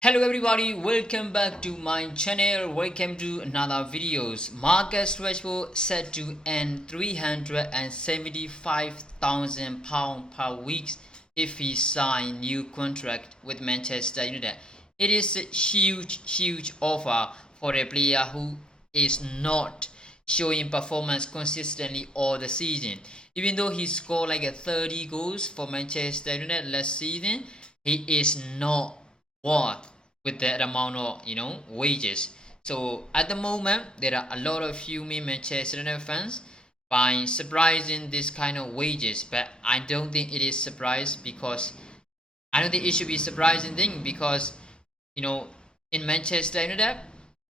Hello everybody, welcome back to my channel. Welcome to another videos. Marcus Rashford set to earn £375,000 per week if he sign new contract with Manchester United. It is a huge offer for a player who is not showing performance consistently all the season. Even though he scored like 30 goals for Manchester United last season, he is not worth with that amount of wages. So at the moment there are a lot of human Manchester United fans buying surprising this kind of wages, but I don't think it is surprise because I don't think it should be surprising thing because you know in Manchester United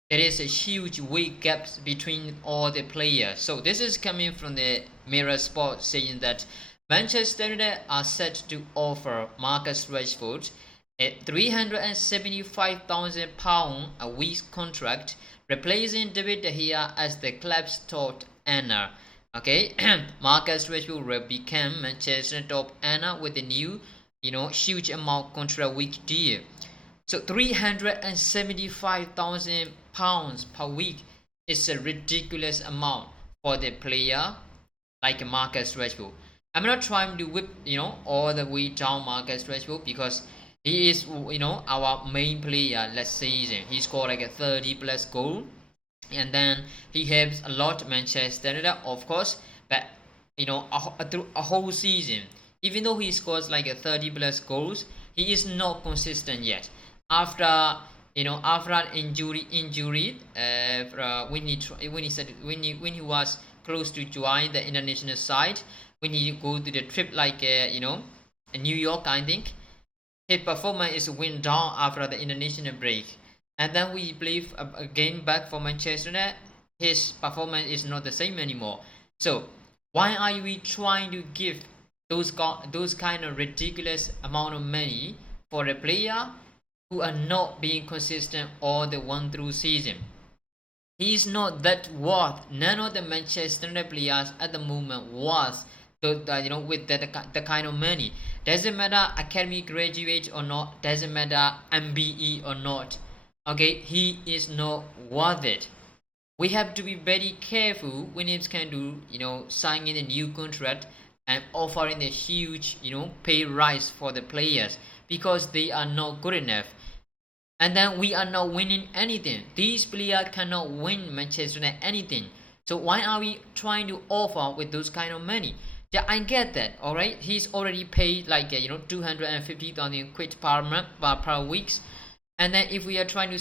there is a huge weight gap between all the players. So this is coming from the Mirror Sport saying that Manchester United are set to offer Marcus Rashford a £375,000 a week contract, replacing David De Gea as the club's top earner. Okay, Marcus Rashford will become Manchester top earner with a new, huge amount contract week deal. So £375,000 per week is a ridiculous amount for the player like Marcus Rashford. I'm not trying to whip all the way down Marcus Rashford because he is our main player last season. He scored like a 30 plus goal, and then he helps a lot Manchester United, of course. But through a whole season, even though he scores like a 30 plus goals, he is not consistent yet. After after an injury, when he was close to join the international side, when he go to the trip like New York, I think his performance is went down after the international break, and then we believe again back for Manchester United, his performance is not the same anymore. So why are we trying to give those kind of ridiculous amount of money for a player who are not being consistent all the one through season? He is not that worth. None of the Manchester United players at the moment worth with the kind of money. Doesn't matter academy graduate or not, doesn't matter MBE or not. Okay, he is not worth it. We have to be very careful when it's going to signing a new contract and offering a huge pay rise for the players because they are not good enough, and then we are not winning anything. These players cannot win Manchester United anything. So why are we trying to offer with those kind of money? Yeah, I get that. All right, he's already paid like 250,000 quid per month per weeks, and then if we are trying to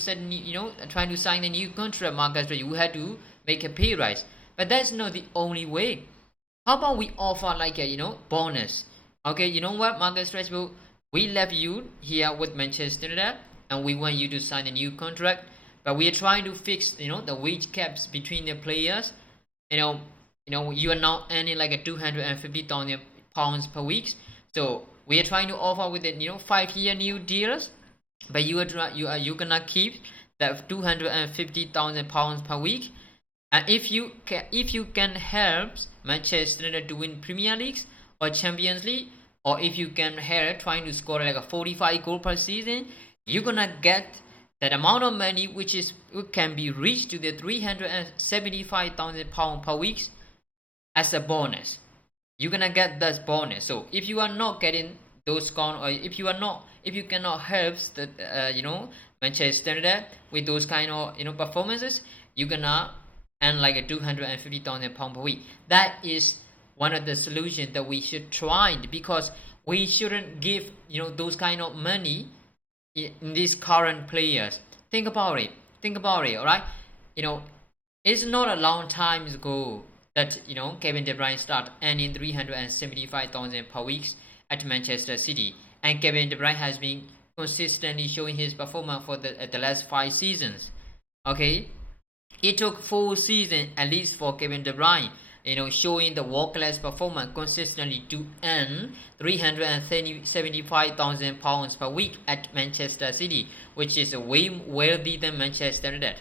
trying to sign a new contract, Marcus Rashford, we have to make a pay rise. But that's not the only way. How about we offer like a bonus? Okay, you know what, Marcus Rashford, we left you here with Manchester United and we want you to sign a new contract, but we are trying to fix the wage caps between the players. You are now earning like a £250,000 per week, so we are trying to offer with the 5-year new deals, but you gonna keep that £250,000 per week. And if you can help Manchester United to win Premier Leagues or Champions League, or if you can help trying to score like a 45 goal per season, you're gonna get that amount of money which can be reached to the £375,000 per week as a bonus. You're gonna get that bonus. So if you are not getting those or if you cannot help the Manchester United with those kind of performances, you're gonna earn like a £250,000 per week. That is one of the solutions that we should try, because we shouldn't give those kind of money in these current players. Think about it. All right. It's not a long time ago that Kevin De Bruyne started earning 375,000 per week at Manchester City, and Kevin De Bruyne has been consistently showing his performance for the last 5 seasons. Okay, it took 4 seasons at least for Kevin De Bruyne showing the world-class performance consistently to earn £375,000 per week at Manchester City, which is way wealthy than Manchester United.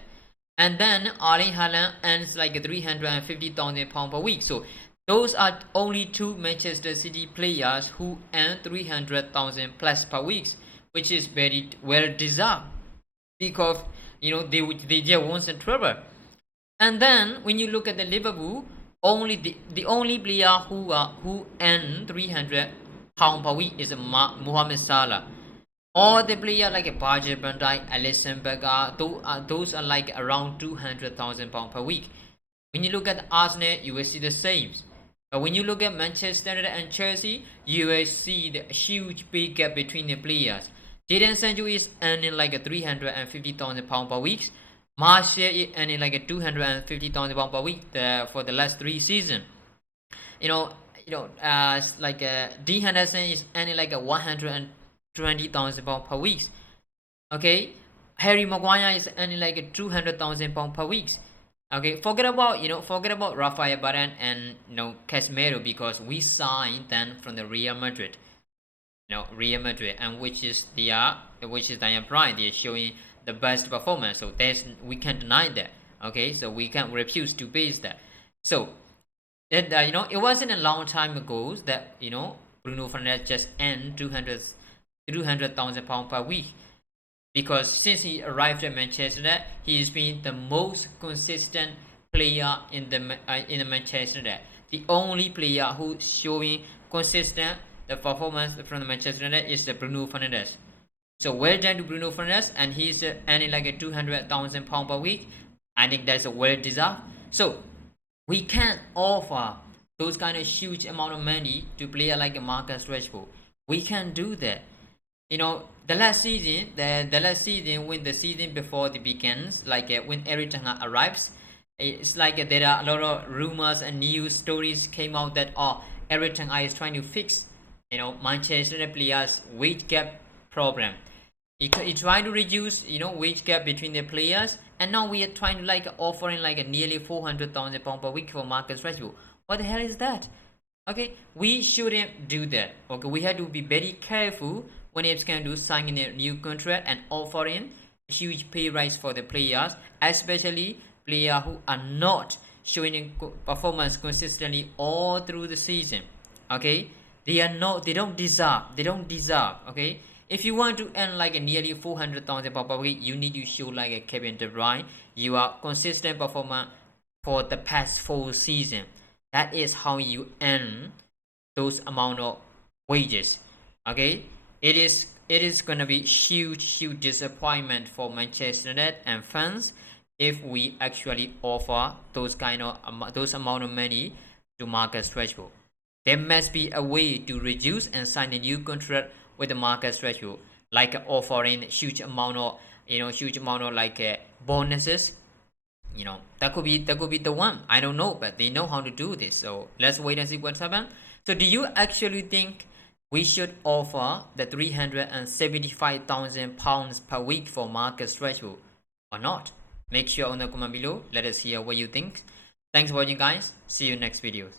And then Erling Haaland earns like £350,000 per week. So those are only 2 Manchester City players who earn 300,000 plus per week. which is very well deserved because they just want some trouble. And then when you look at the Liverpool, only the only player who earn 300 pound per week is Mohamed Salah. All the players like Virgil van Dijk, Alisson Becker, those are like around 200,000 pound per week. When you look at Arsenal, you will see the same. But when you look at Manchester United and Chelsea, you will see the huge big gap between the players. Jadon Sancho is earning like a 350,000 pound per week. Martial is earning like a 250,000 pound per week for the last 3 seasons. Dean Henderson is earning like a 120,000 pound per week. Okay, Harry Maguire is earning like a 200,000 pound per week. Okay, forget about Rafael Varane and Casemiro because we signed them from the Real Madrid. Real Madrid, and which is their pride. They are showing the best performance, so we can't deny that. Okay, so we can't refuse to base that. So that it wasn't a long time ago that Bruno Fernandes just earned 200,000 pounds per week, because since he arrived at Manchester United, he has been the most consistent player in the Manchester United. The only player who's showing consistent the performance from the Manchester United is the Bruno Fernandes. So well done to Bruno Fernandes, and he's earning like a 200,000 pound per week. I think that's a well deserved. So we can't offer those kind of huge amount of money to player like a Marcus Rashford. We can't do that. The last season, when the season before it begins, like when Erik ten Hag arrives, it's like there are a lot of rumors and news stories came out that Erik ten Hag is trying to fix Manchester United players' wage gap problem. He tried to reduce wage gap between the players, and now we are trying to like offering like a nearly 400,000 pound per week for Marcus Rashford. What the hell is that? Okay, we shouldn't do that. Okay, we have to be very careful when it's going to sign in a new contract and offering a huge pay rise for the players, especially players who are not showing performance consistently all through the season. Okay, they don't deserve. Okay, if you want to earn like a nearly 400,000 per week, you need to show like a Kevin De Bruyne. You are consistent performer for the past 4 seasons. That is how you earn those amount of wages. Okay, it is gonna be huge disappointment for Manchester United and fans if we actually offer those amount of money to Marcus Rashford. There must be a way to reduce and sign a new contract with the Marcus Rashford, like offering huge amount of like bonuses. That could be the one. I don't know, but they know how to do this. So let's wait and see what's happened. So do you actually think we should offer the 375,000 pounds per week for Marcus Rashford or not? Make sure on the comment below. Let us hear what you think. Thanks for watching, guys. See you next videos.